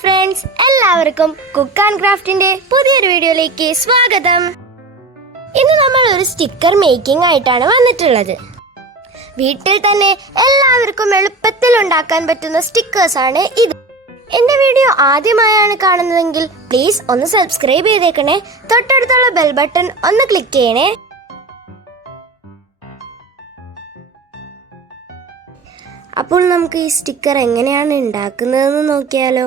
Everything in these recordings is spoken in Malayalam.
ഫ്രണ്ട്സ്, എല്ലാവർക്കും കുക്ക് ആൻഡ് ക്രാഫ്റ്റിന്റെ പുതിയൊരു വീഡിയോയിലേക്ക് സ്വാഗതം. ഇന്ന് നമ്മൾ ഒരു സ്റ്റിക്കർ മേക്കിംഗ് ആയിട്ടാണ് വന്നിട്ടുള്ളത്. വീട്ടിൽ തന്നെ എല്ലാവർക്കും എളുപ്പത്തിൽ ഉണ്ടാക്കാൻ പറ്റുന്ന സ്റ്റിക്കേഴ്സ് ആണ് ഇത്. എന്റെ വീഡിയോ ആദ്യമായാണ് കാണുന്നതെങ്കിൽ പ്ലീസ് ഒന്ന് സബ്സ്ക്രൈബ് ചെയ്തേക്കണേ. തൊട്ടടുത്തുള്ള ബെൽ ബട്ടൺ ഒന്ന് ക്ലിക്ക് ചെയ്യണേ. അപ്പോൾ നമുക്ക് ഈ സ്റ്റിക്കർ എങ്ങനെയാണ് ഉണ്ടാക്കുന്നതെന്ന് നോക്കിയാലോ.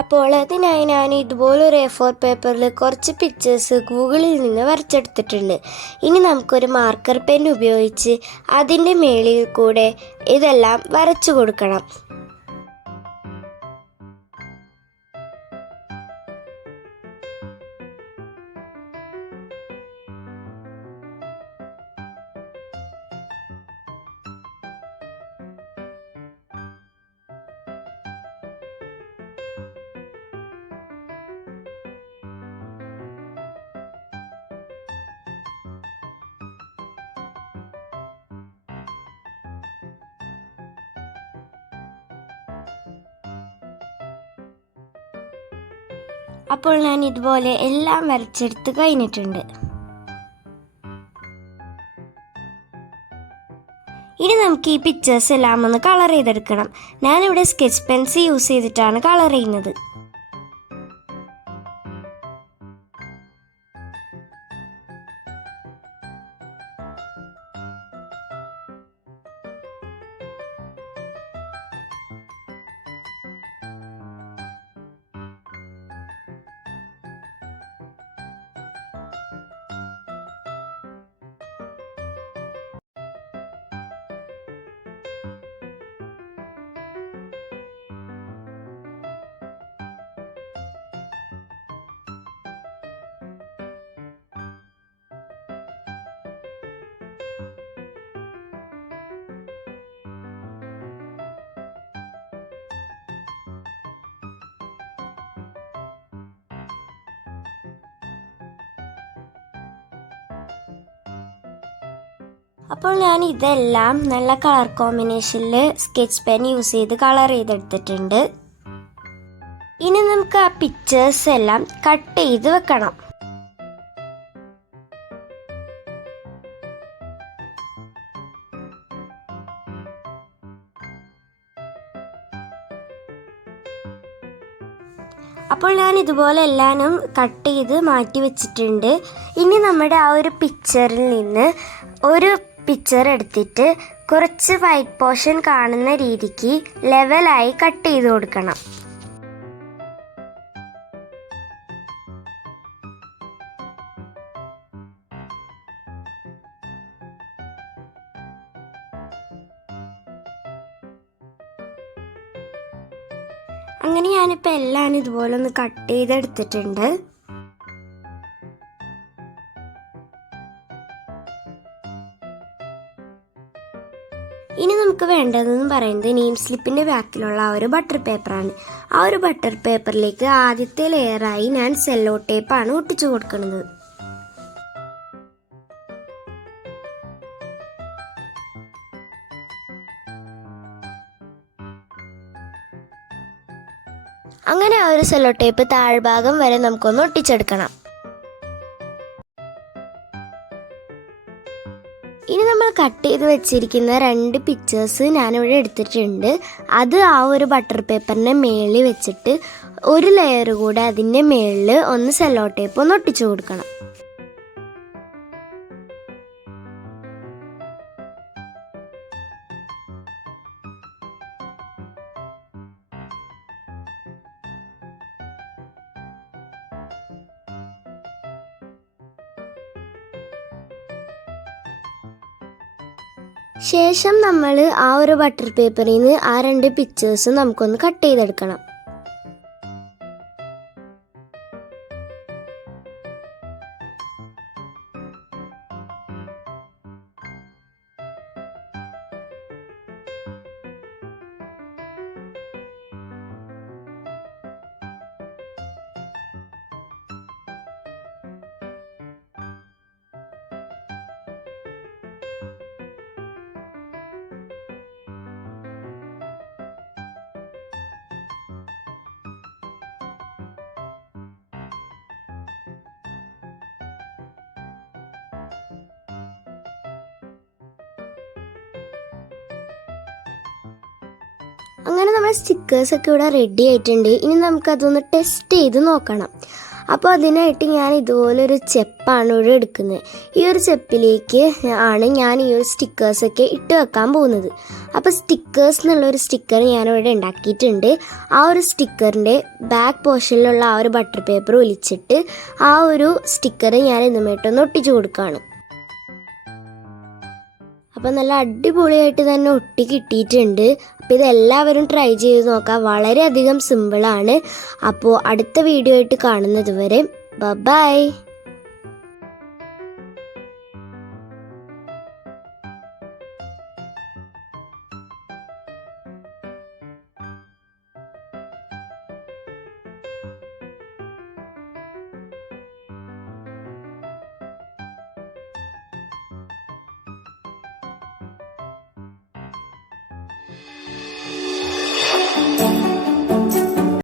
അപ്പോൾ അതിനായി ഞാൻ ഇതുപോലൊരു A4 പേപ്പറിൽ കുറച്ച് പിക്ചേഴ്സ് ഗൂഗിളിൽ നിന്ന് വരച്ചെടുത്തിട്ടുണ്ട്. ഇനി നമുക്കൊരു മാർക്കർ പെൻ ഉപയോഗിച്ച് അതിൻ്റെ മേളിൽ കൂടെ ഇതെല്ലാം വരച്ചു കൊടുക്കണം. അപ്പോൾ ഞാൻ ഇതുപോലെ എല്ലാം വരച്ചെടുത്ത് കഴിഞ്ഞിട്ടുണ്ട്. ഇനി നമുക്ക് ഈ പിക്ചേഴ്സ് എല്ലാം ഒന്ന് കളർ ചെയ്തെടുക്കണം. ഞാനിവിടെ സ്കെച്ച് പെൻസ് യൂസ് ചെയ്തിട്ടാണ് കളർ ചെയ്യുന്നത്. അപ്പോൾ ഞാൻ ഇതെല്ലാം നല്ല കളർ കോമ്പിനേഷനിൽ സ്കെച്ച് പെൻ യൂസ് ചെയ്ത് കളർ ചെയ്തെടുത്തിട്ടുണ്ട്. ഇനി നമുക്ക് ആ പിക്ചേഴ്സ് എല്ലാം കട്ട് ചെയ്ത് വെക്കണം. അപ്പോൾ ഞാൻ ഇതുപോലെ എല്ലാം കട്ട് ചെയ്ത് മാറ്റി വെച്ചിട്ടുണ്ട്. ഇനി നമ്മുടെ ആ ഒരു പിക്ചറിൽ നിന്ന് ഒരു പിക്ചർ എടുത്തിട്ട് കുറച്ച് വൈറ്റ് പോർഷൻ കാണുന്ന രീതിക്ക് ലെവലായി കട്ട് ചെയ്ത് കൊടുക്കണം. അങ്ങനെ ഞാനിപ്പോൾ എല്ലാം ഇതുപോലെ ഒന്ന് കട്ട് ചെയ്തെടുത്തിട്ടുണ്ട്. ഇനി നമുക്ക് വേണ്ടതെന്ന് പറയുന്നത് നെയിം സ്ലിപ്പിൻ്റെ ബാക്കിലുള്ള ആ ഒരു ബട്ടർ പേപ്പറാണ്. ആ ഒരു ബട്ടർ പേപ്പറിലേക്ക് ആദ്യത്തെ ലെയറായി ഞാൻ സെല്ലോ ടേപ്പാണ് ഒട്ടിച്ചു കൊടുക്കുന്നത്. അങ്ങനെ ആ ഒരു സെല്ലോ ടേപ്പ് താഴ്ഭാഗം വരെ നമുക്കൊന്ന് ഒട്ടിച്ചെടുക്കണം. ഇനി നമ്മൾ കട്ട് ചെയ്ത് വെച്ചിരിക്കുന്ന 2 പിക്ചേഴ്സ് ഞാനിവിടെ എടുത്തിട്ടുണ്ട്. അത് ആ ഒരു ബട്ടർ പേപ്പറിൻ്റെ മേളിൽ വെച്ചിട്ട് ഒരു ലെയർ കൂടെ അതിൻ്റെ മേളിൽ ഒന്ന് സെല്ലോ ടേപ്പ് ഒന്ന് ഒട്ടിച്ചു കൊടുക്കണം. ശേഷം നമ്മൾ ആ ഒരു ബട്ടർ പേപ്പറിൽ നിന്ന് ആ 2 പിക്ചേഴ്സും നമുക്കൊന്ന് കട്ട് ചെയ്തെടുക്കണം. അങ്ങനെ നമ്മുടെ സ്റ്റിക്കേഴ്സൊക്കെ ഇവിടെ റെഡി ആയിട്ടുണ്ട്. ഇനി നമുക്കതൊന്ന് ടെസ്റ്റ് ചെയ്ത് നോക്കണം. അപ്പോൾ അതിനായിട്ട് ഞാൻ ഇതുപോലൊരു ചെപ്പാണ് ഇവിടെ എടുക്കുന്നത്. ഈ ഒരു ചെപ്പിലേക്ക് ആണ് ഞാൻ ഈ ഒരു സ്റ്റിക്കേഴ്സൊക്കെ ഇട്ട് വെക്കാൻ പോകുന്നത്. അപ്പോൾ സ്റ്റിക്കേഴ്സ് എന്നുള്ളൊരു സ്റ്റിക്കർ ഞാനിവിടെ ഉണ്ടാക്കിയിട്ടുണ്ട്. ആ ഒരു സ്റ്റിക്കറിൻ്റെ ബാക്ക് പോർഷനിലുള്ള ആ ഒരു ബട്ടർ പേപ്പർ ഒലിച്ചിട്ട് ആ ഒരു സ്റ്റിക്കർ ഞാൻ ഇതുമായിട്ടൊന്ന് ഒട്ടിച്ചു കൊടുക്കുകയാണ്. അപ്പോൾ നല്ല അടിപൊളിയായിട്ട് തന്നെ ഒട്ടി കിട്ടിയിട്ടുണ്ട്. അപ്പോൾ ഇതെല്ലാവരും ട്രൈ ചെയ്ത് നോക്കാം. വളരെയധികം സിമ്പിളാണ്. അപ്പോൾ അടുത്ത വീഡിയോ ആയിട്ട് കാണുന്നത് വരെ ബൈ.